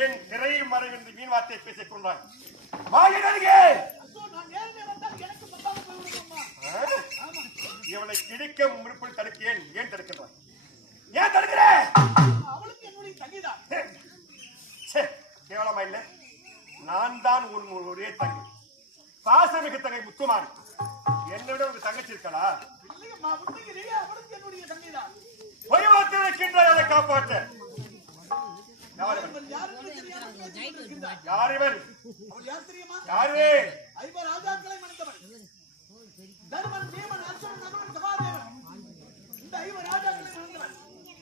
ஏன் திரை மறைந்து வீண் வார்த்தை பேசிக் கொண்டாய்? வாயினருகே இவளை கிழிக்க முற்பல் தடுக்கிறேன். ஏன் தடுக்கிறாய்? ஏன் தடுக்கிறேன்? அவளுக்கு என்னுடைய தங்கிதான். கேவலமா இல்லை. நான் தான் உன் ஒரே தங்கை, பாசமிகு தங்கை முத்துமாரி. என்னோட ஒரு தங்கச்சி இருக்கலா? அவளுக்கு என்னுடைய தங்கிதான். பொய் வார்த்தை வைக்கின்றாய், அதை காப்பாற்ற. யார் இவன்? யாரு? ஐவர் ராஜாக்களை மனிதவன். தர்மன், பீமன், அர்ஜுனன், நகுலன், சகாதேவன். இந்த ஐவர் ராஜாக்களை மனிதவன்.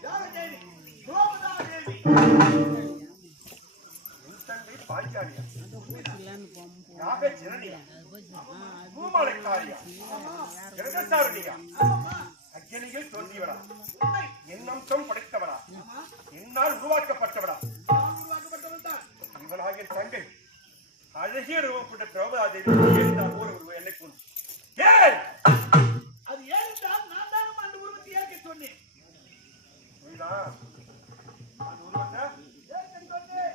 யார் தேவி? துரோபதா தேவி. என் தங்கை பாஞ்சாலியா? யாக ஜனனியா? பூமலைக்காரியா? ஜெகதாரணியா? அக்னியில் தோன்றியவரா? எண்ணம்சம் படைத்தவரா? என்னால் உருவாக்கப்பட்டவரா? இவனாகிய தங்கை அழகிய ரூபப்பட்ட திரௌபதா தேவி ஏறினார் ஒரு என்னை கொண்டு. ஏன் அது ஏறிட்டால் நான் தானும் அந்த உருவத்தை ஏற்க சொன்னேன். அந்த உருவத்தை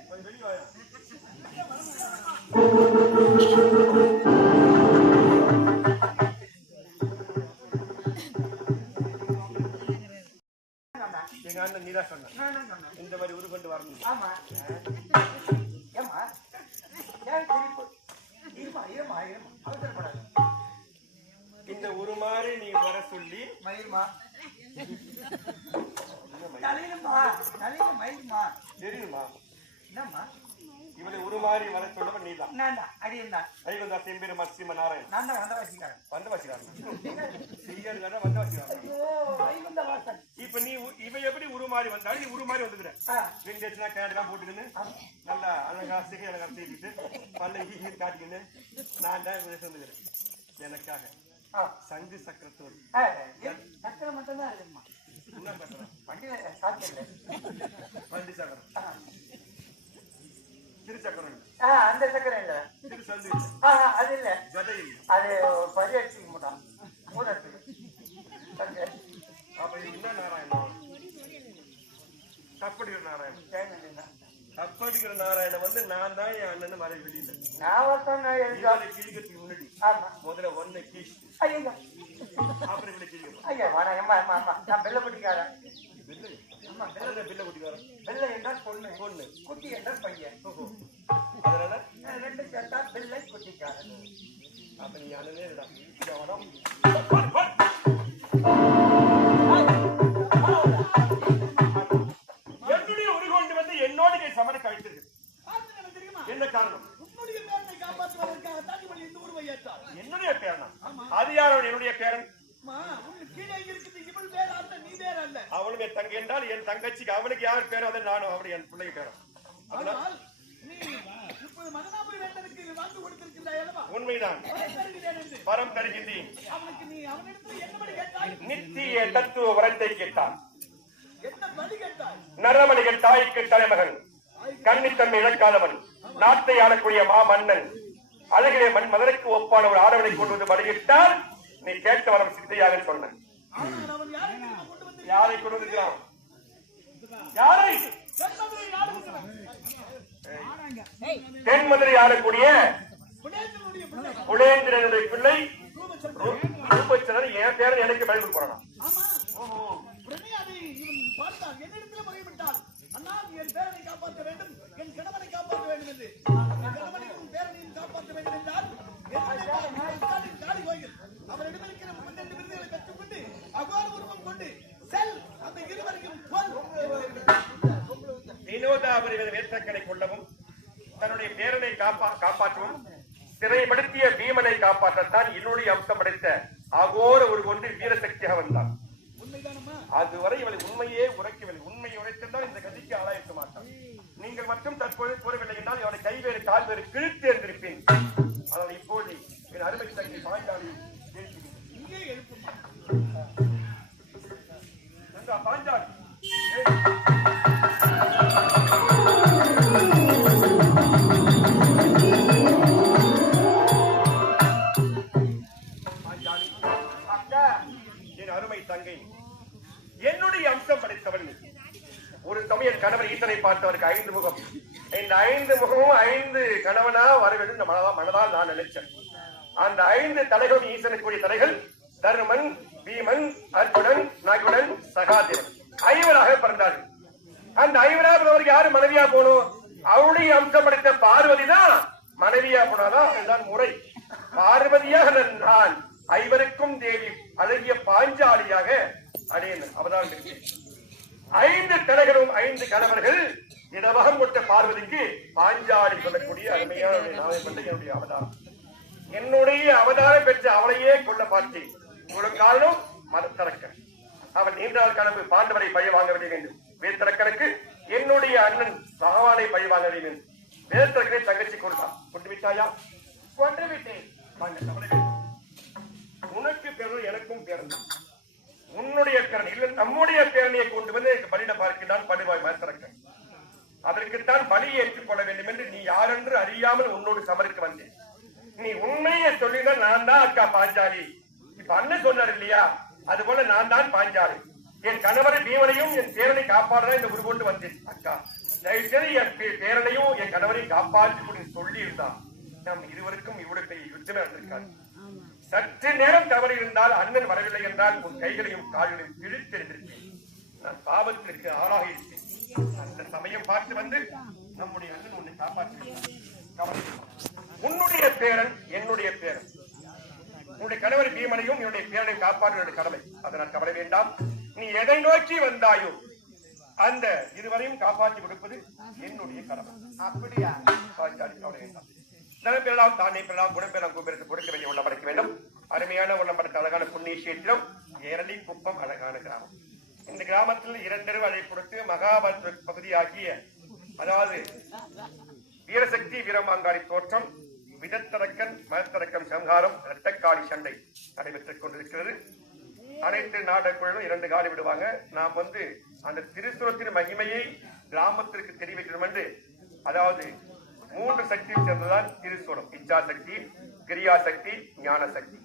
கொஞ்சம் வெளியே எங்க அண்ணன் நீதான் சொன்ன இந்த மாதிரி உருவண்டு வரணும். ஆமா ஏமா அவசரப்படாது. இந்த உருமாறி நீ வர சொல்லி மயிர்மா தலையிலுமா தலையில மயிர்மா தெரியுமா? என்னம்மா இவளை உருமாறி வர சொல்லவன் நீதான். நான் தான் அடியன் தான். ஐவந்தா செம்பேரு மத்சிம நாராயணன். நான் தான் வந்தவாசிக்காரன். வந்தவாசிக்காரன் செய்யறதுக்கான வந்தவாசிக்காரன். இப்ப நீ இவ எப்படி உருமாறி வந்தாலும் நீ உருமாறி வந்துக்கிற. வெங்கேஷனா கேடெல்லாம் போட்டுக்கின்னு நல்லா அழகா சிகை அழகா செய்துட்டு பல்ல காட்டிக்கின்னு நான் தான் வந்துக்கிறேன். எனக்காக சங்கு சக்கரத்தோடு சக்கரம் மட்டும் தான் இருக்குமா? இன்னும் சக்கரம் வண்டியில சாத்தியம் வண்டி சக்கரம் திருச்சக்கரம் அந்த சக்கரம் இல்ல. திருசந்து அது இல்ல. ஜதை அது பரியாட்சி மூட்டான் மூடத்துக்கு. அப்ப என்ன நாராயணன்? கப்படிக்கிற நாராயணன். கப்படிக்கிற நாராயணன் வந்து நான் தான் என் அண்ணன் மறை வெளியில கிழிக்கிறதுக்கு முன்னாடி முதல்ல ஒன்ன கீழ் அப்புறம் இவனை கிழிக்க. நான் வெள்ள குட்டிக்காரன். பில்ல குட்டிக்காரன். வெள்ள என்றால் பொண்ணு, பொண்ணு குட்டி என்றால் பையன். அதனால ரெண்டு சேர்த்தா பிள்ளை குட்டிக்காரன். அப்ப நீ அண்ணனே இடம் என்னுடைய உருகொண்டு வந்து என்னோட நீ சமர கழித்தது என்ன காரணம்? என்னுடைய பேரனா? அது யாரோட? என்னுடைய பேரன். அவளும் என் தங்கை என்றால் என் தங்கச்சிக்கு அவனுக்கு யார் பேரோ அதை நானும் அவனுக்கு என் பிள்ளை பேரும். உண்மைதான். வரம் தருகின்றேன். நித்திய தத்துவ வரத்தை கேட்டான். நரமணிகள் தாய்க்கு தலைமகன், கன்னித்தன்மை இழக்காதவன், நாட்டை ஆளக்கூடிய மாமன்னன், அழகிலே மண் மதற்கு ஒப்பான ஒரு ஆடவனை கொண்டு வந்து மடியிட்டால் நீ கேட்ட வரம் சித்தையாக சொன்ன. யாரை கொண்டு வந்திருக்கிறான்? யாரை? தென்மதுரை ஆளக்கூடிய புலேந்திரனுடைய பிள்ளை ரூபச்சந்திரன். என் பேரன் எனக்கு பயன்படுத்த போறான். என் பேரனை காப்பாற்ற வேண்டும், என் கணவனை காப்பாற்ற வேண்டும் என்று கணவனையும் பேரனையும் காப்பாற்ற வேண்டும் என்றால் காளி கோயில் அவரிடமிருக்கிற 12 விருதுகளை பெற்றுக்கொண்டு அகோர உருவம் கொண்டு செல் அந்த இருவரையும் வினோதாபுரி வேற்றக்கடை கொள்ளவும் தன்னுடைய பேரனை காப்பாற்றவும் சிறைப்படுத்திய பீமனை காப்பாற்றத்தான் என்னுடைய அம்சம் படைத்த அகோர ஒரு ஒன்று வீரசக்தியாக வந்தான். அதுவரை இவளை உண்மையே உரைக்கவில்லை. உண்மையை உரைத்திருந்தால் இந்த கதிக்கு ஆளாயிருக்க மாட்டான். நீங்கள் மட்டும் தற்போது கூறவில்லை என்றால் அவனை கைவேறு கால்வேறு கிழித்து இருந்திருப்பேன். ஆனால் இப்போது என் அருமை தங்கை பாஞ்சாலி பாஞ்சாலி என் அருமை தங்கை என்னுடைய அம்சம் படைத்தவள். ஒரு சமயம் கணவர் ஈசனை பார்த்தவருக்கு 5 முகம், இந்த 5 முகமும் 5 கணவனா வர வேண்டும் மனதால் நான் நினைச்சேன். அந்த 5 தலைகளும் ஈசனுக்குரிய தலைகள் தருமன், பீமன், அர்ஜுனன், நகுலன், சகாதேவன் 5வராக பிறந்தார்கள். அந்த 5வராக யாரு மனைவியா போனோம்? அவளுடைய அம்சம் படைத்த பார்வதி தான் மனைவியா போனாதான். அதுதான் முறை. பார்வதியாக நான் 5வருக்கும் தேவி அழகிய பாஞ்சாலியாக அடையன் அவதாரம் இருக்கேன். 5 தலைகளும் 5 கணவர்கள் இடவகம் கொண்ட பார்வதிக்கு பாஞ்சாலி சொல்லக்கூடிய அருமையான என்னுடைய அவதாரம். என்னுடைய அவதாரம் பெற்ற அவளையே கொள்ள பார்த்தேன். உங்களுக்கு காரணம் மதத்தரக்கன். அவன் நீண்டால் கனவு பாண்டவரை பழி வாங்க வேண்டும். வேத்தரக்கனுக்கு என்னுடைய அண்ணன் பகவானை பழி வாங்க வேண்டும். வேத்தரக்கனை தங்கச்சி கொடுத்தான். கொண்டு விட்டாயா? கொன்று விட்டேன். உனக்கு பிறகு எனக்கும் பிறந்த உன்னுடைய பேரணி இல்லை, நம்முடைய பேரணியை கொண்டு வந்து பலியிட பார்க்கிறான் படுவாய் மதத்தரக்கன். அதற்குத்தான் பலியை ஏற்றுக்கொள்ள வேண்டும் என்று நீ யாரென்று அறியாமல் உன்னோடு சமரித்து வந்தேன். நீ உண்மையை சொல்லினால் நான் தான் அக்கா பாஞ்சாலி. இப்ப அண்ணன் சொன்னார் இல்லையா, அது போல நான் தான் பாஞ்சாலி. என் கணவரை பீமனையும் என் பேரனை காப்பாடுதான் இந்த உருகொண்டு வந்தேன். அக்கா தயவுசெய்து என் பேரனையும் என் கணவரையும் காப்பாற்றி சொல்லி இருந்தான் நம் இருவருக்கும் இவ்வளவு பெரிய யுத்தமே நடந்திருக்காது. சற்று நேரம் தவறு இருந்தால் அண்ணன் வரவில்லை என்றால் உன் கைகளையும் கால்களையும் பிரித்தெடுத்திருக்கேன். நான் பாவத்திற்கு ஆளாக இருக்கேன். அந்த சமயம் பார்த்து வந்து நம்முடைய அண்ணன் உன்னை காப்பாற்றி உன்னுடைய பேரன் என்னுடைய பேரன், உன்னுடைய கணவர் பீமனையும் என்னுடைய பேரனை காப்பாற்ற கடமை. அதனால் கவலை வேண்டாம். நீ எதை நோக்கி வந்தாயோ அந்த இருவரையும் காப்பாற்றி கொடுப்பது என்னுடைய கடமை. அப்படியா? கவலை வேண்டாம். தன பெறலாம், தானே பெறலாம், குணம் பெறலாம், கொடுக்க வேண்டிய உள்ளம் படைக்க வேண்டும். அருமையான உள்ளம் படைத்த அழகான புண்ணிய கஷேத்திரம் ஏரளி குப்பம் அழகான கிராமம். இந்த கிராமத்தில் 2 அதை கொடுத்து மகாபாரத பகுதி ஆகிய அதாவது வீரசக்தி வீரமாங்காளி தோற்றம், விதத்தரக்கன் மதத்தரக்கன் சங்காரம், இரட்டக்காளி சண்டை நடைபெற்றுக் கொண்டிருக்கிறது. அனைத்து நாடகங்களும் 2 காலி விடுவாங்க. நாம் அந்த திருசுரத்தின் மகிமையை கிராமத்திற்கு தெரிவிக்கணும் என்று, அதாவது 3 சக்தியும் சேர்ந்ததான் திருசூலம். இச்சா சக்தி, கிரியா சக்தி, ஞான சக்தி.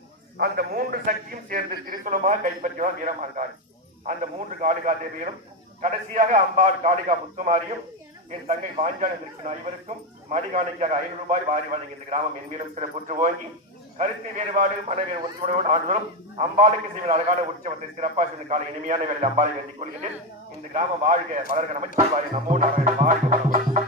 அந்த 3 சக்தியும் சேர்ந்து திருசூலமாக கைப்பற்றியவர் வீரமாங்காளி. அந்த 3 காளிகா தேவியரும் கடைசியாக அம்பாள் காளிகா முத்துமாரியும் என் தங்கை பாஞ்சாலி இருக்கிற ஐவருக்கும் மடிகாணிக்காக 500 ரூபாய் வாரி வழங்கி இந்த கிராமம் என்மீதும் சிறப்புற்று ஓங்கி கருத்து வேறுபாடு மனவேறு ஒற்றுமையோடு ஆண்டுகளும் அம்பாளுக்கு செய்வது அழகான உற்சவத்தை சிறப்பாக செய்த கால இனிமையான வேலையில் அம்பாளை வேண்டிக் கொள்கிறேன். இந்த கிராமம் வாழ்க வளர்க நமச்சிவாய நமோ நாராயண வாழ்க.